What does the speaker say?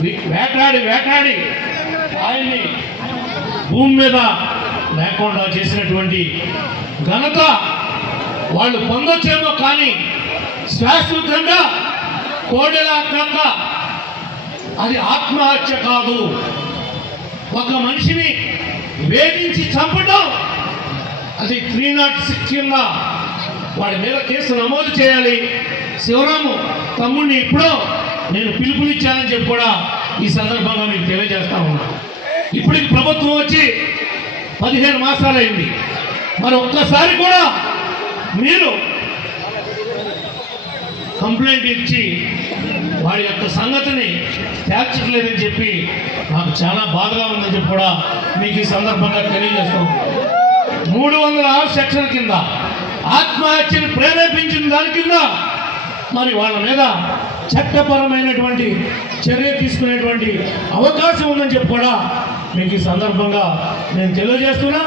వేటాడి ఆయన్ని భూమి మీద లేకుండా చేసినటువంటి ఘనత వాళ్ళు పొందొచ్చేమో, కానీ శాశ్వతంగా కోడెలాకంగా అది ఆత్మహత్య కాదు. ఒక మనిషిని వేధించి చంపడం అది 306 కింద వాడి మీద కేసు నమోదు చేయాలి. శివరాము తమ్ముడిని ఇప్పుడో నేను పిలుపునిచ్చానని చెప్పి కూడా ఈ సందర్భంగా మీకు తెలియజేస్తా ఉన్నా. ఇప్పటికి ప్రభుత్వం వచ్చి 15 మాసాలైంది. మరి ఒక్కసారి కూడా మీరు కంప్లైంట్ ఇచ్చి వాడి యొక్క సంగతిని తేల్చట్లేదని చెప్పి నాకు చాలా బాధగా ఉందని చెప్పి కూడా మీకు ఈ సందర్భంగా తెలియజేస్తాం. 306 సెక్షన్ కింద ఆత్మహత్యను ప్రేరేపించిన దాని కింద మరి వాళ్ళ మీద చట్టపరమైనటువంటి చర్య తీసుకునేటువంటి అవకాశం ఉందని చెప్పి కూడా మీకు ఈ సందర్భంగా నేను తెలియజేస్తున్నా.